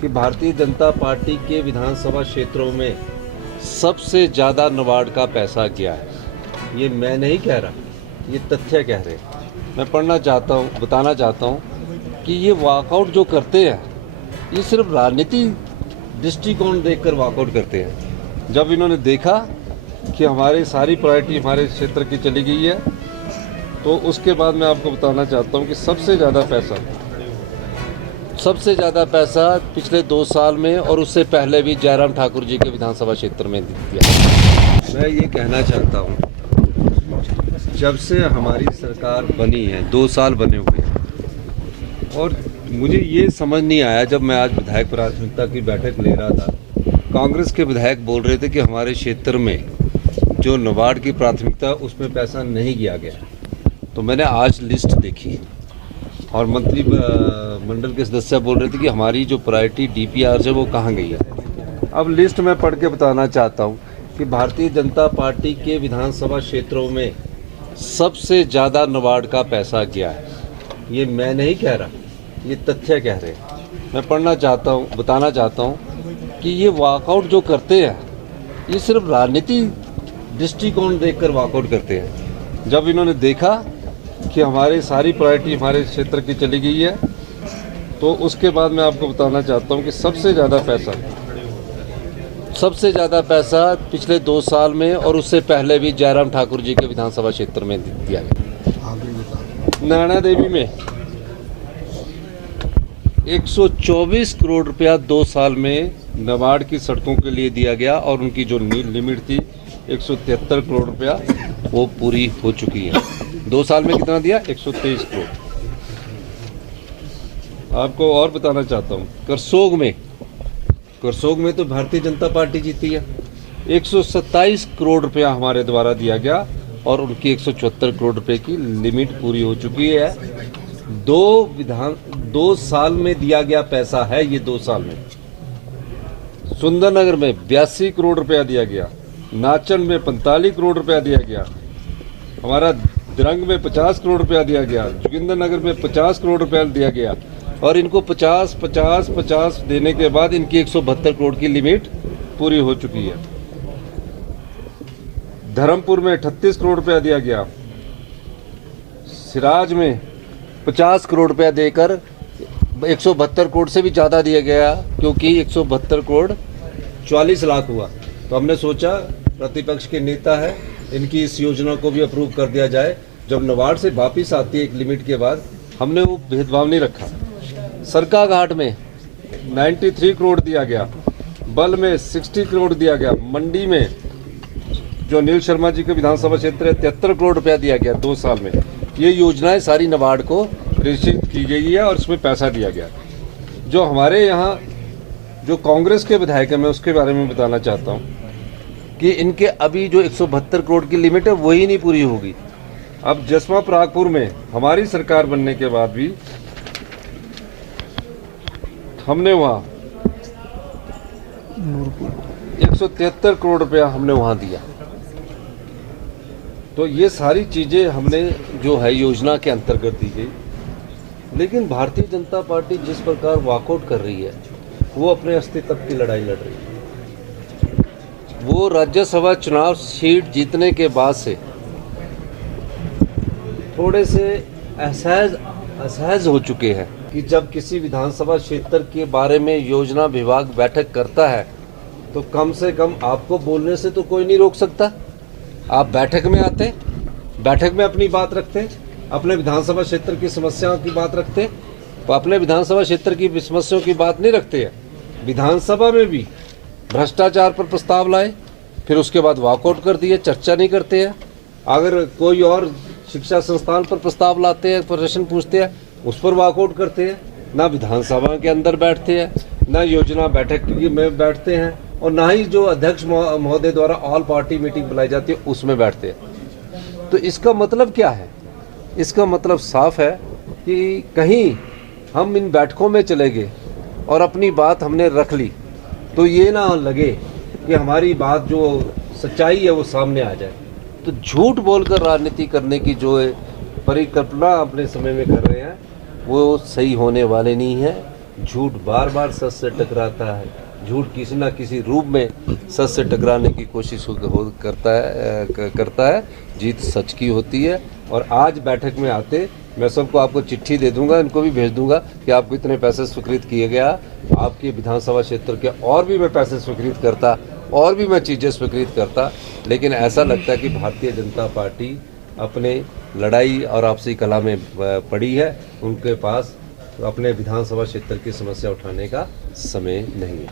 कि भारतीय जनता पार्टी के विधानसभा क्षेत्रों में सबसे ज़्यादा नाबार्ड का पैसा गया है। ये मैं नहीं कह रहा, ये तथ्य कह रहे हैं। मैं पढ़ना चाहता हूँ, बताना चाहता हूँ कि ये वॉकआउट जो करते हैं ये सिर्फ राजनीतिक दृष्टिकोण देखकर वॉकआउट करते हैं। जब इन्होंने देखा कि हमारी सारी प्रायोरिटी हमारे क्षेत्र की चली गई है, तो उसके बाद मैं आपको बताना चाहता हूँ कि सबसे ज़्यादा पैसा पिछले 2 साल में और उससे पहले भी जयराम ठाकुर जी के विधानसभा क्षेत्र में दिया। मैं ये कहना चाहता हूँ, जब से हमारी सरकार बनी है 2 साल बने हुए हैं, और मुझे ये समझ नहीं आया, जब मैं आज विधायक प्राथमिकता की बैठक ले रहा था, कांग्रेस के विधायक बोल रहे थे कि हमारे क्षेत्र में जो नाबार्ड की प्राथमिकता उसमें पैसा नहीं किया गया। तो मैंने आज लिस्ट देखी और मंत्री मंडल के सदस्य बोल रहे थे कि हमारी जो प्रायोरिटी डीपीआर है वो कहाँ गई है। अब लिस्ट में पढ़ के बताना चाहता हूँ कि भारतीय जनता पार्टी के विधानसभा क्षेत्रों में सबसे ज़्यादा नाबार्ड का पैसा गया है। ये मैं नहीं कह रहा, ये तथ्य कह रहे हैं। मैं पढ़ना चाहता हूँ, बताना चाहता हूँ कि ये वॉकआउट जो करते हैं ये सिर्फ राजनीतिक दृष्टिकोण देखकर वॉकआउट करते हैं। जब इन्होंने देखा कि हमारी सारी प्रायोरिटी हमारे क्षेत्र की चली गई है, तो उसके बाद मैं आपको बताना चाहता हूँ कि सबसे ज़्यादा पैसा पिछले 2 साल में और उससे पहले भी जयराम ठाकुर जी के विधानसभा क्षेत्र में दिया गया। नैना देवी में 124 करोड़ रुपया 2 साल में नाबार्ड की सड़कों के लिए दिया गया और उनकी जो लिमिट थी 173 करोड़ रुपया वो पूरी हो चुकी है। 2 साल में कितना दिया? 123 करोड़। आपको और बताना चाहता हूँ, करसोग में तो भारतीय जनता पार्टी जीती है। 127 करोड़ रुपया हमारे द्वारा दिया गया और उनकी 174 करोड़ रुपए की लिमिट पूरी हो चुकी है। 2 साल में दिया गया पैसा है ये। 2 साल में सुंदरनगर में 82 करोड़ रुपया दिया गया, नाचन में 45 करोड़ रुपया दिया गया, हमारा दिरंग में 50 करोड़ रुपया दिया गया, जोगिंदरनगर में 50 करोड़ रुपया दिया गया और इनको 50 देने के बाद इनकी 172 करोड़ की लिमिट पूरी हो चुकी है। धर्मपुर में 38 करोड़ रुपया दिया गया, सिराज में 50 करोड़ रुपया देकर 172 करोड़ से भी ज़्यादा दिया गया, क्योंकि 172 करोड़ 44 लाख हुआ। तो हमने सोचा प्रतिपक्ष के नेता है, इनकी इस योजना को भी अप्रूव कर दिया जाए। जब नाबार्ड से वापिस आती है एक लिमिट के बाद, हमने वो भेदभाव नहीं रखा। सरका घाट में 93 करोड़ दिया गया, बल में 60 करोड़ दिया गया, मंडी में जो नील शर्मा जी के विधानसभा क्षेत्र है 73 करोड़ रुपया दिया गया 2 साल में। ये योजनाएं सारी नाबार्ड को रजिस्ट्रेट की गई है और इसमें पैसा दिया गया। जो हमारे यहाँ जो कांग्रेस के विधायक हैं, मैं उसके बारे में बताना चाहता हूँ कि इनके अभी जो 172 करोड़ की लिमिट है वही नहीं पूरी होगी। अब जसवा परागपुर में हमारी सरकार बनने के बाद भी हमने वहाँ 173 करोड़ रुपया हमने वहाँ दिया। तो ये सारी चीज़ें हमने जो है योजना के अंतर्गत दी गई। लेकिन भारतीय जनता पार्टी जिस प्रकार वॉकआउट कर रही है, वो अपने अस्तित्व की लड़ाई लड़ रही है। वो राज्यसभा चुनाव सीट जीतने के बाद से थोड़े से असहज हो चुके हैं कि जब किसी विधानसभा क्षेत्र के बारे में योजना विभाग बैठक करता है तो कम से कम आपको बोलने से तो कोई नहीं रोक सकता। आप बैठक में आते, बैठक में अपनी बात रखते, अपने विधानसभा क्षेत्र की समस्याओं की बात रखते, तो अपने विधानसभा क्षेत्र की समस्याओं की बात नहीं रखते हैं। विधानसभा में भी भ्रष्टाचार पर प्रस्ताव लाए, फिर उसके बाद वॉकआउट कर दिए, चर्चा नहीं करते हैं। अगर कोई और शिक्षा संस्थान पर प्रस्ताव लाते हैं, प्रश्न पूछते हैं, उस पर वॉकआउट करते हैं। ना विधानसभा के अंदर बैठते हैं, ना योजना बैठक में बैठते हैं, और ना ही जो अध्यक्ष महोदय द्वारा ऑल पार्टी मीटिंग बुलाई जाती है उसमें बैठते हैं। तो इसका मतलब क्या है? इसका मतलब साफ है कि कहीं हम इन बैठकों में चले गए और अपनी बात हमने रख ली, तो ये ना लगे कि हमारी बात जो सच्चाई है वो सामने आ जाए। तो झूठ बोलकर राजनीति करने की जो परिकल्पना अपने समय में कर रहे हैं वो सही होने वाले नहीं है। झूठ बार बार सच से टकराता है, झूठ किसी ना किसी रूप में सच से टकराने की कोशिश करता है। जीत सच की होती है। और आज बैठक में आते मैं सबको आपको चिट्ठी दे दूंगा, इनको भी भेज दूंगा कि आपको इतने पैसे स्वीकृत किए गया, आपके विधानसभा क्षेत्र के और भी मैं पैसे स्वीकृत करता, और भी मैं चीज़ें स्वीकृत करता। लेकिन ऐसा लगता है कि भारतीय जनता पार्टी अपने लड़ाई और आपसी कला में पड़ी है, उनके पास अपने विधानसभा क्षेत्र की समस्या उठाने का समय नहीं है।